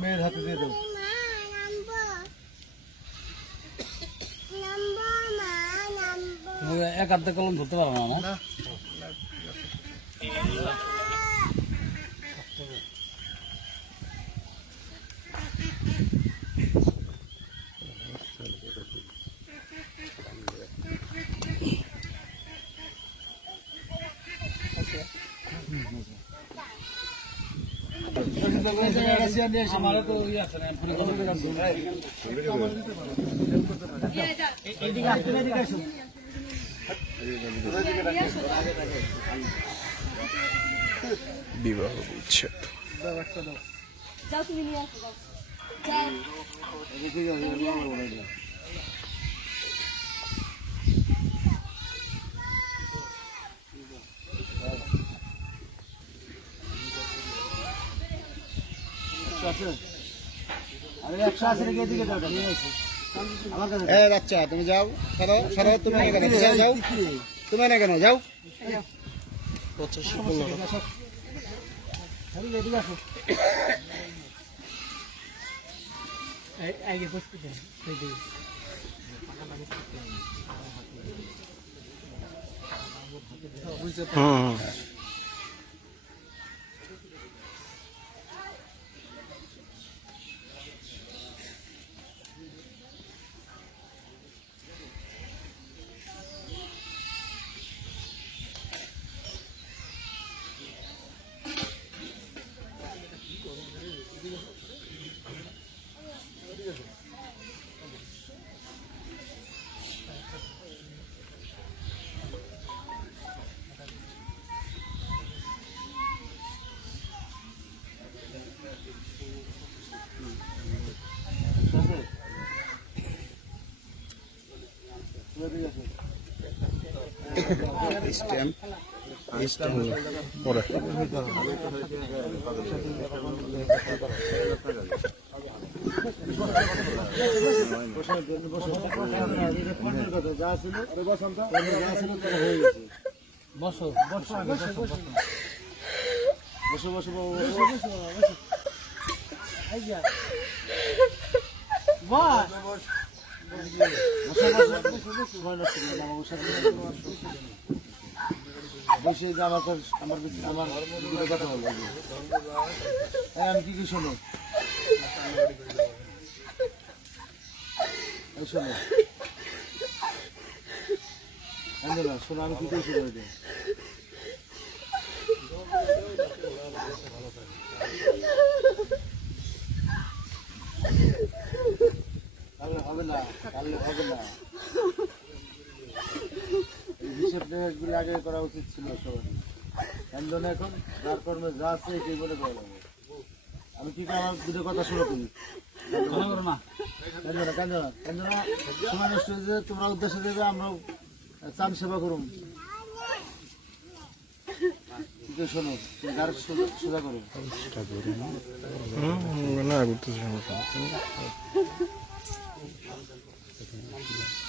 মেয়ের হাতে দিয়ে তুমি এক আধটা কলম ধরতে পারো না না আমারও তো ইয়ে আছে না ফুলে এইদিকে আসতে এদিকে আসো বিবাহ বিচ্ছেদ যাও তুমি নিয়ে আসো যাও যাও এদিকে যাও, এদিকে যাও, এদিকে যাও। একশো আছে? আরে একশো আছে নাকি এদিকে যাও, এটা নিয়ে এসো। আমার কাছে এ বাচ্চা তুমি যাও সরো সরো তুমি কেন? যাও যাও। তুমি এনে কেন? যাও। আগে বসতে দেন হুম। স্ট্যাম্প স্ট্যাম্প পরে বসো, বসো। বসো বসো বসো বসো বসো বসো বসো বসো বসো বসো সাথে বসো। বসে যে আমার আমার আমার দুটো কথা বলব হ্যাঁ আমি কি কি শোনো? শোনো। শোনো, আমি কি কি শোনো এটা হবে না হবে না। এই হিসেব আগে করা উচিত ছিল সবার কেন এখন যার কর্মে যা আছে সেই বলে করা যাবে আমি কি করে আমার দুটো কথা শুরু করি মনে করো না? কান্দনা কান্দনা কান্দনা নষ্ট হয়েছে তোমরা উদ্দেশ্য দেবে আমরাও চান সেবা করুন। শোনো তুমি গাড়ি সোজা- সোজা করো। না করতেছি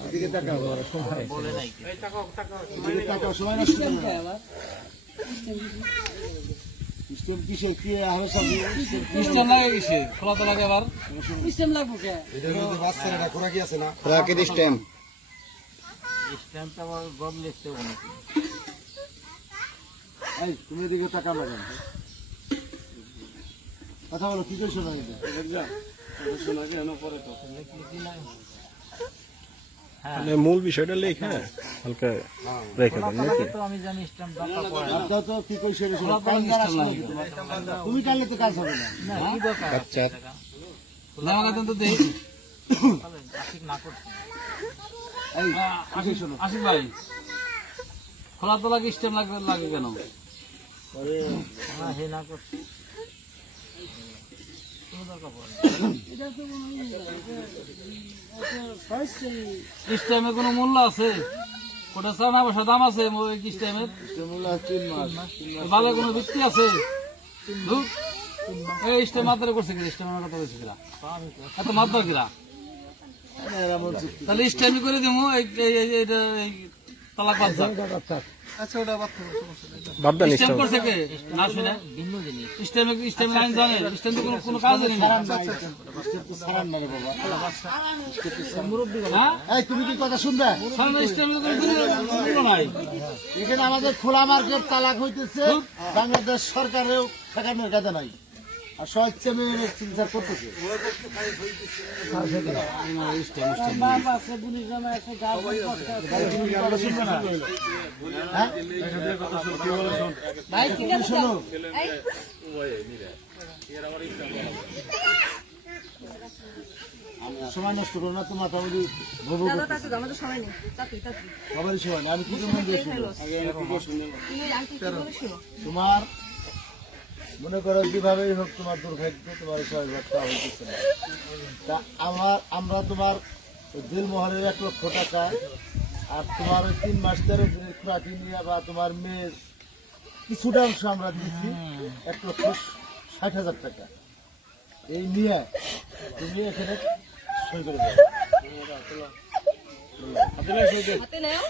দেন আমি কোনটার বল ভাই আপনি গদ লেখেন যেমন আপনি গদ লেখেন কি লিখবেন কি লেখেন আছো কবে শেষ করবেন তাড়াতাড়ি বেরো বেড়ে আইসো আমি এই যে আইছিলাম আচ্ছা এদিকে তাকাও এদিকে তাকাও সময় না। স্টেম কিসের কি আরও সব স্টেম লাগে গেছে খোলা আবার সিস্টেম লাগবো কে এই তুমি এদিকে তাকা লাগান কথা বলো কি করে শোনা এটা মানে মূল বিষয়টা লেখা হালকা রেখে দেন নাকি? তুমি কানলে তো কাজ হবে না। আচ্ছা। আসিফ আসিফ ভাই খোলা তো লাগে স্টেম লাগে লাগে কেন? স্টেমে কোনো মূল্য আছে? ওটা চানা পয়সা দাম আছে তিন ভালো কোনো ভিত্তি আছে। এই স্টেম মাত্রা করছে কিনা? স্টেমের কথা বলছে কিনা? এত মাত্রা কিনা? তাহলে স্টেমি করে দিব এই এই- এই- এইটা এই তালাক বাদ আচ্ছা ওটা বাদ বাদ স্টেম করছে কে? না শুনে। স্টেমে স্টেম লাইন জানে? স্টেম তো কোনো কোনো কাজ নেই। সারান না স্টেম তো সারান না রে বাবা এই তুমি কি কথা শুনবে? সামনে স্টেমে তো কোনো নাই। এখানে আমাদের খোলা মার্কেট তালাক হইতেছে। বাংলাদেশ সরকারেও ঠেকানোর কাজে নাই। আর চিন্তা করতেছে। সময় নষ্ট করো না তোমার সবারই সময় আমি কি তোমার মনে করো যেভাবেই হোক তোমার দুর্ভাগ্য তোমার বাচ্চা হইতেছে না। তা আমার আমরা তোমার ওই দিলমোহরের এক লক্ষ টাকা আর তোমার ওই তিন মাস ধরে খুঁড়াটি নিয়ে বা তোমার মেয়ের কিছুটা অংশ আমরা দিচ্ছি এক লক্ষ ষাট হাজার টাকা। এই নিয়ে তুমি এখানে সই করে নাও।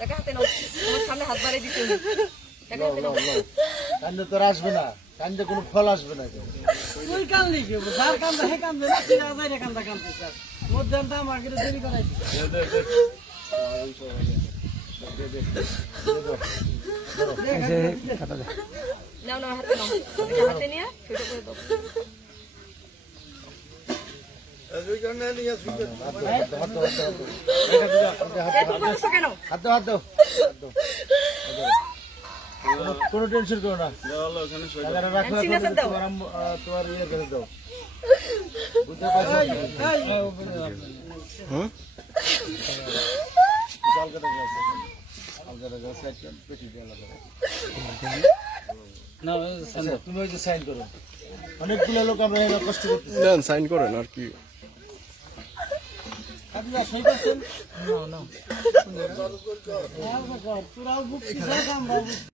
টাকা হাতে নাও। তোমার সামনে হাত বাড়িয়ে দিতে। টাকা হাতে নাও কান্দে তোর আসবে না। কান্দে কোনো ফল আসবে না তুই কানলি কি যার কান্দা হে কান্দে। না তুই আজাই রে কান্দা কান্দে স্যার। মধ্যে মার্কেটে দেরি করাই নাও নাও হাতে নাও। হাতে নিয়ে সেটা করে দাও। কেন হাত দাও হাত দাও হাত দাও। কোনো- কোনো টেনশন করো না। তোমার ইয়ে করে দাও বুঝতে পারছ অনেকগুলো লোক আমরা কষ্ট করতেছি সাইন করেন আর কি তোরাও বুক